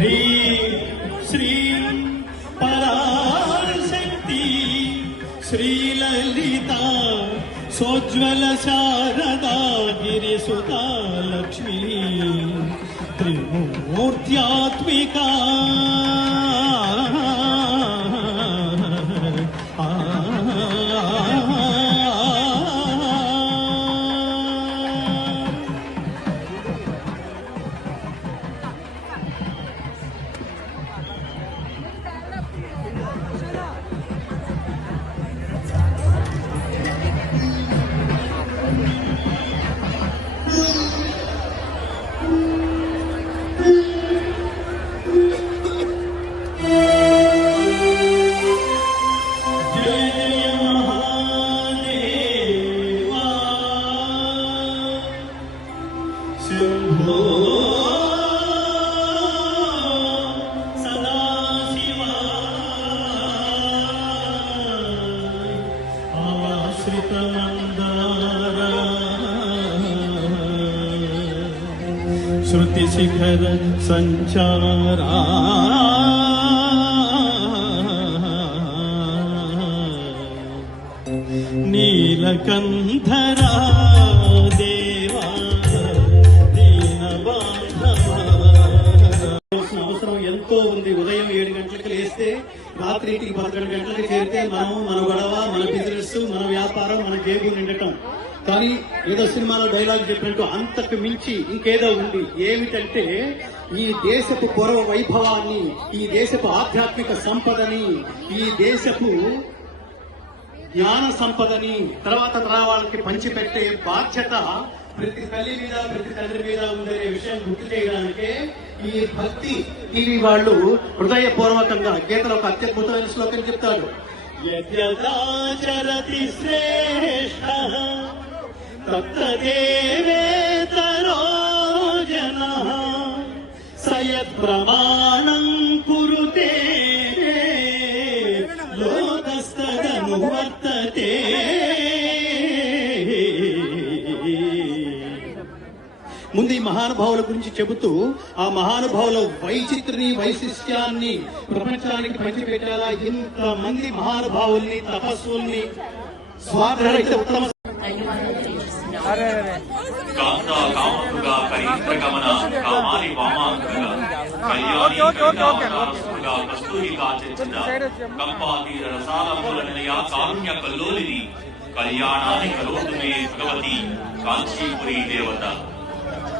ह्रीं श्रीं पराशक्ति श्रीललिता सोज्ज्वल शारदा गिरिसुता लक्ष्मी त्रिमूर्त्यात्मिका। आश्रितमन्दार श्रुतिशिखर सञ्चारा నీలకంఠరా దేవా దీనబాంధవా. అవసరం ఎంతో ఉంది ఉదయం ఏడు గంటలకు లేస్తే రాత్రి ఇంటికి పదకొండు గంటలకు చేరితే మనం మన గొడవ మన బిజినెస్ మన వ్యాపారం మన జేబు నిండటం. కానీ ఏదో సినిమాలో డైలాగ్ చెప్పినట్టు అంతకు మించి ఇంకేదో ఉంది. ఏమిటంటే ఈ దేశపు పూర్వ వైభవాన్ని ఈ దేశపు ఆధ్యాత్మిక సంపదని ఈ దేశపు జ్ఞాన సంపదని తర్వాత తరావాళ్ళకి పంచిపెట్టే బాధ్యత ప్రతి తల్లి మీద ప్రతి తండ్రి మీద ఉందనే విషయం గుర్తు చేయడానికే ఈ భక్తి టీవీ వాళ్ళు హృదయపూర్వకంగా గీతలో ఒక అత్యద్భుతమైన శ్లోకం చెప్తారు. యద్యదాచరతి శ్రేష్ఠ తత్తదేవేతరో జన సయత్ మహానుభావుల గురించి చెబుతూ ఆ మహానుభావుల వైచిత్రిని వైశిష్ట్యాన్ని ప్రపంచానికి పంచిపెట్టాలా? ఇంతమంది మహానుభావుల్ని తపస్సుల్ని స్వార్థరహిత ఉత్తమ కళ్యాణాన్ని కరోతుమే భగవతి కాంచీపురి దేవత.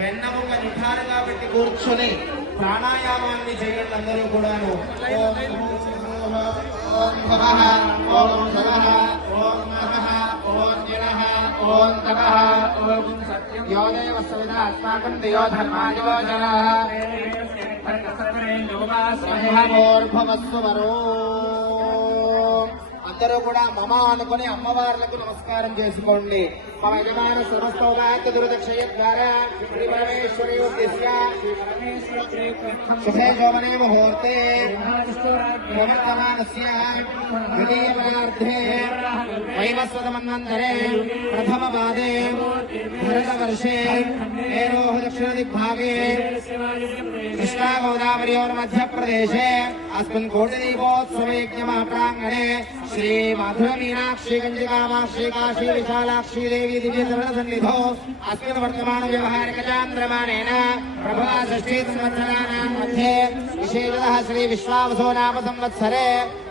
వెన్నముక నిఠారుగా పెట్టి కూర్చొని ప్రాణాయామాన్ని చేయండి అందరూ కూడాను. ఓం నమః, ఓం భవః, ఓం శవః, ఓం నమః, ఓం తమ ఓం తపః, సత్యం. యో సవిద అస్మాకం దియో ధర్మాయో జనః. అందరూ కూడా మమ అనుకుని అమ్మవార్లకు నమస్కారం చేసుకోండి. मम यजमान सर्वस्तौलात् दुर्दक्षयद्वारा श्रीपरमेश्वरेव शुभे शोभने मुहूर्ते प्रवर्तमानस्य द्वितीयपरार्धे वैवस्वतमन्वन्तरे प्रथमपादे भरतवर्षे एरोः दक्षिणदिग्भागे श्री मधुर मीनाक्षी गंजिका श्री काशी विशालाक्षी देवी देवी दिव्य सर्वसन्निधौ अस्मिन् वर्तमान व्यवहारिकचान्द्रमानेन प्रभवा षष्ठी संवत्सराणां मध्ये विशेषतः श्रीविश्वावसो नाम संवत्सरे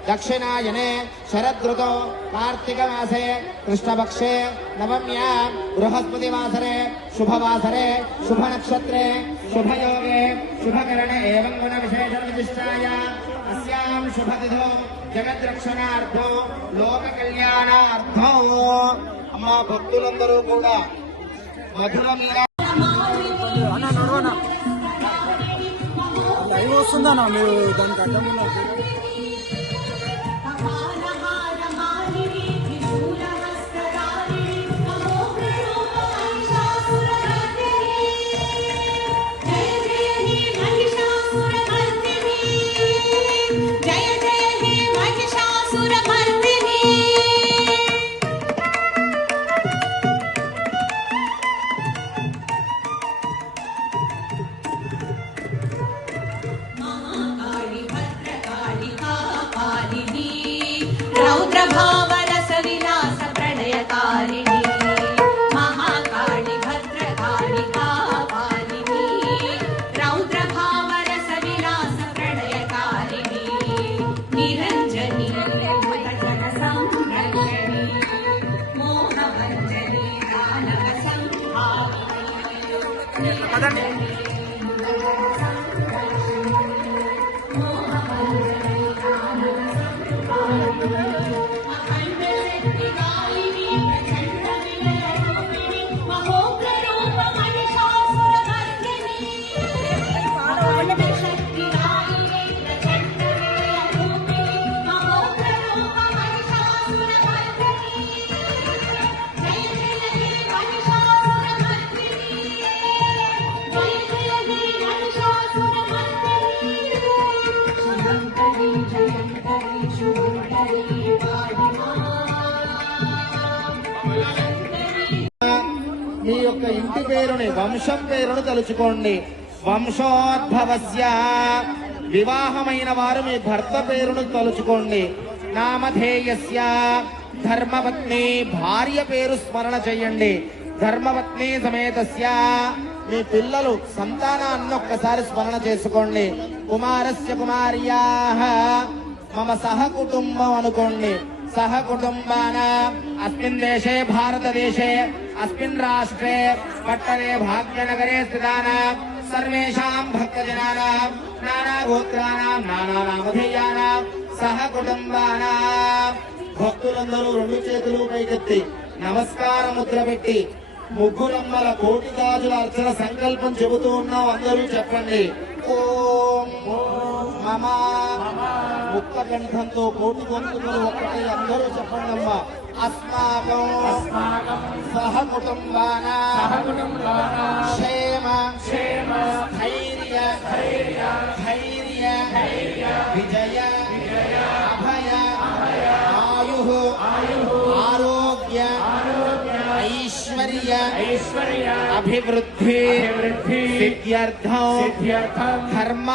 दक्षिणायने शरदृतौ कार्तिकमासे कृष्णपक्षे नवम्या बृहस्पतिवासरे शुभवासरे शुभनक्षत्रे शुभयोगे शुभकरणे एवं गुणविशेषविशिष्टाया अस्यां शुभतिथौ जगद्रक्षणार्थौ लोककल्याणार्थौ మా భక్తులందరూ కూడా మధుర మీరా అన్న వస్తుందన్నా మీరు దానికి అడ్డం మీ యొక్క ఇంటి పేరుని వంశం పేరును తలుచుకోండి. వంశోద్భవస్య వివాహమైన వారు మీ భర్త పేరును తలుచుకోండి. నామధేయస్య ధర్మపత్ని భార్య పేరు స్మరణ చేయండి. ధర్మపత్ని సమేతస్య మీ పిల్లలు సంతానాన్ని ఒక్కసారి స్మరణ చేసుకోండి. కుమారస్య కుమార్యా. మమ సహ కుటుంబం అనుకోండి. సహ కుటుంబాన అస్మిన్ దేశే భారతదేశే అస్మిన్ రాష్ట్రే పట్టణే భాగ్యనగరే స్థితానాం. సర్వేషాం భక్తజనానాం నానా గోత్రానాం నానా సహ కుటుంబానాం. భక్తులందరూ రెండు చేతులు పైకెత్తి నమస్కార ముద్ర పెట్టి ముగ్గురమ్మల కోటి గాజుల అర్చన సంకల్పం చెబుతూ ఉన్నాం అందరూ చెప్పండి. ఓం మమ ముక్త కంఠంతో కోటి గొంతుకులు ఒక్కటే అందరూ చెప్పండి అమ్మా అస్మాకం సహ కుటుంబాన? अभिवृद्धि। सिद्ध्यर्थम धर्म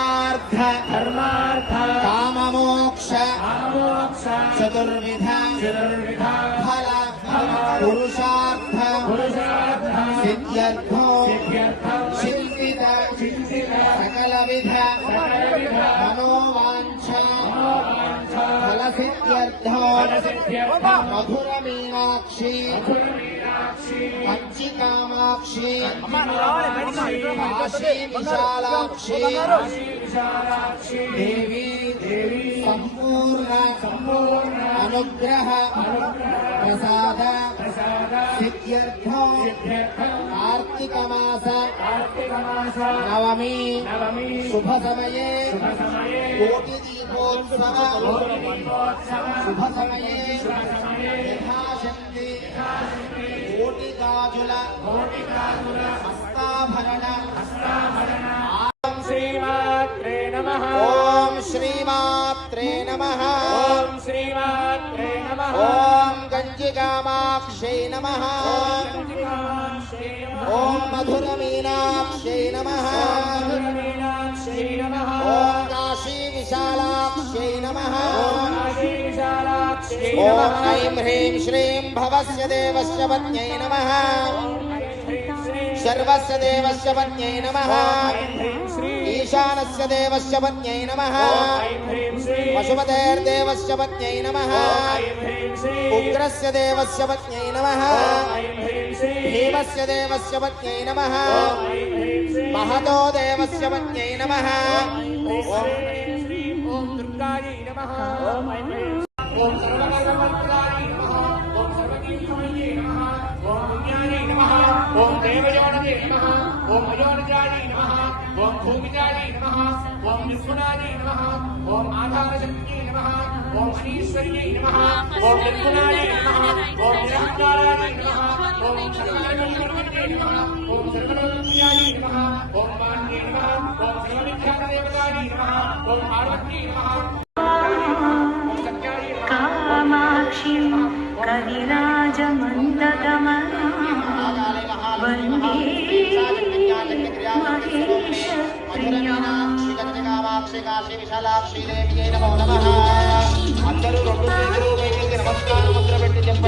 काम मोक्ष चतुर्विध। फल। पुरुषार्थ। सिद्ध्यर्थम् मधुरमीनाक्षी। कञ्चि कामाक्षी काशी विशालाक्षी देवी अनुग्रह। प्रसाद। सिद्ध्यर्थम् कार्तिकमास। नवमी। शुभसमये। शुभ समये यथाशक्ति कोटिकाजुल हस्ताभरण श्रीमात्रे नम। ॐ श्रीमात्रे नमः। ॐ श्रीमात्रे नमः। ॐ ॐ मधुरमीनाक्षै नमः। ॐ काशीविशालाक्षै नमः। ॐ ऐं ह्रीं श्रीं भवस्य देवस्य पत्न्यै नमः। सर्वस्य देवस्य पत्न्यै नमः। ईशानस्य देवस्य पत्न्यै नमः। पशुपतेर्देवस्य पत्न्यै नमः। उग्रस्य देवस्य पत्न्यै नमः। भीमस्य देवस्य पत्न्यै नमः। महतो देवस्य पत्न्यै नमः। ॐ दुर्गायै नमः। ॐ सर्वकर्मकर्त्रायै नमः। ॐ सर्वकीर्तमये नमः। ॐ पुण्यायै नमः। ॐ देवजानये नमः। ॐ अयोनजायै नमः। ओम भूमिजा नमः ओम निर्गुणायै नमः ओम आधारशक्ति नमः ओम अनीश्वर्यै नमः ओम निर्गुणायै नमः ओम निरहङ्कारायै नमः ओम सर्वकर्मकर्मणे नमः ओम सर्वलोकप्रियायै नमः ओम मान्ये नमः ओम सर्वविख्यातदेवतायै नमः ओम पार्वत्यै नमः కామాక్షి విశాలాక్షి దేవి నమో నమః. అందరూ రెండు చేతులు ముద్ర పెట్టి చెప్పండి.